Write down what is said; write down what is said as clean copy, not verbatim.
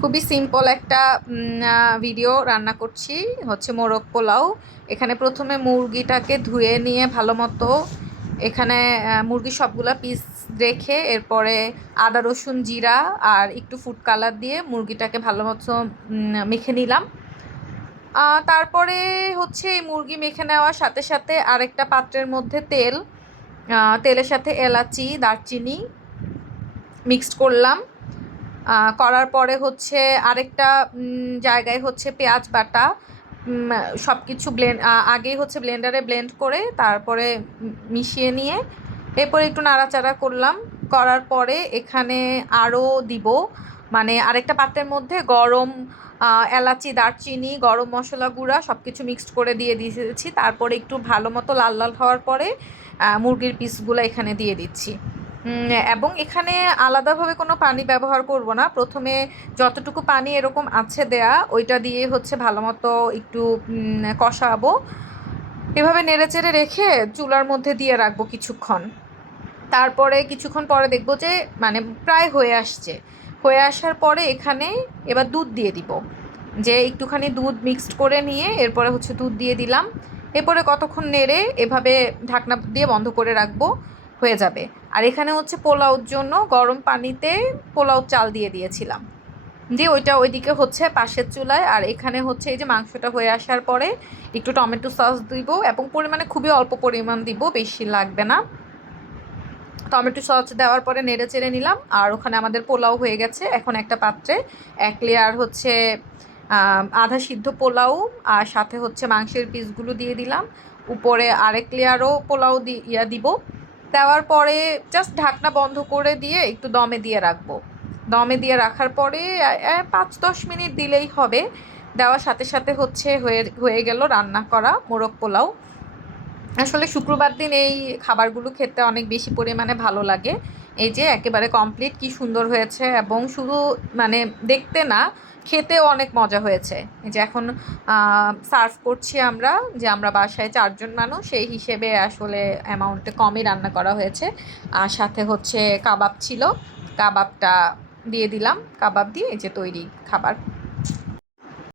খুবই সিম্পল একটা ভিডিও রান্না করছি, হচ্ছে মোরগ পোলাও। এখানে প্রথমে মুরগিটাকে ধুয়ে নিয়ে ভালো মতো এখানে মুরগির সবগুলা পিস রেখে এরপরে আদা রসুন জিরা আর একটু ফুড কালার দিয়ে মুরগিটাকে ভালো মতো মেখে নিলাম। তারপরে হচ্ছে এই মুরগি মেখে নেওয়ার সাথে সাথে আরেকটা পাত্রের মধ্যে তেলের সাথে এলাচি দারচিনি মিক্সড করলাম। করার পরে হচ্ছে আরেকটা জায়গায় হচ্ছে পেঁয়াজ বাটা সব কিছু আগেই হচ্ছে ব্লেন্ডারে ব্লেন্ড করে তারপরে মিশিয়ে নিয়ে এরপরে একটু নাড়াচাড়া করলাম। করার পরে এখানে আরও দিব, মানে আরেকটা পাত্রের মধ্যে গরম এলাচি দারচিনি গরম মশলা গুঁড়া সব কিছু মিক্সড করে দিয়ে দিয়েছি। তারপরে একটু ভালো মতো লাল লাল হওয়ার পরে মুরগির পিসগুলো এখানে দিয়ে দিচ্ছি। এবং এখানে আলাদাভাবে কোনো পানি ব্যবহার করব না, প্রথমে যতটুকু পানি এরকম আছে দেয়া ওইটা দিয়ে হচ্ছে ভালো মতো একটু কষাবো। এভাবে নেড়েচেড়ে রেখে চুলার মধ্যে দিয়ে রাখবো কিছুক্ষণ। তারপরে কিছুক্ষণ পরে দেখবো যে মানে প্রায় হয়ে আসছে। হয়ে আসার পরে এখানে এবার দুধ দিয়ে দিব, যে একটুখানি দুধ মিক্সড করে নিয়ে এরপরে হচ্ছে দুধ দিয়ে দিলাম। এরপরে কতক্ষণ নেড়ে এভাবে ঢাকনা দিয়ে বন্ধ করে রাখবো, হয়ে যাবে। আর এখানে হচ্ছে পোলাওর জন্য গরম পানিতে পোলাও চাল দিয়ে দিয়েছিলাম, দিয়ে ওইটা ওইদিকে হচ্ছে পাশের চুলায়। আর এখানে হচ্ছে এই যে মাংসটা হয়ে আসার পরে একটু টমেটো সস দিব এবং পরিমাণে খুবই অল্প পরিমাণ দিব, বেশি লাগবে না। টমেটো সস দেওয়ার পরে নেড়ে চেড়ে নিলাম। আর ওখানে আমাদের পোলাও হয়ে গেছে। এখন একটা পাত্রে এক লেয়ার হচ্ছে আধা সিদ্ধ পোলাও আর সাথে হচ্ছে মাংসের পিসগুলো দিয়ে দিলাম। উপরে আরেক লেয়ারও পোলাও দিব। দেওয়ার পরে জাস্ট ঢাকনা বন্ধ করে দিয়ে একটু দমে দিয়ে রাখবো। দমে দিয়ে রাখার পরে 5-10 মিনিট দিলেই হবে। দেওয়ার সাথে সাথে হচ্ছে হয়ে গেল রান্না করা মোরগ পোলাও। আসলে শুক্রবার দিন এই খাবারগুলো খেতে অনেক বেশি পরিমাণে ভালো লাগে। এই যে একেবারে কমপ্লিট, কি সুন্দর হয়েছে এবং শুধু মানে দেখতে না, খেতেও অনেক মজা হয়েছে। এই যে এখন সার্ভ করছি আমরা, যে আমরা বাসায় 4 জন মানুষ, সেই হিসেবে আসলে অ্যামাউন্টে কমই রান্না করা হয়েছে। আর সাথে হচ্ছে কাবাব ছিল, কাবাবটা দিয়ে দিলাম। কাবাব দিয়ে এই যে তৈরি খাবার।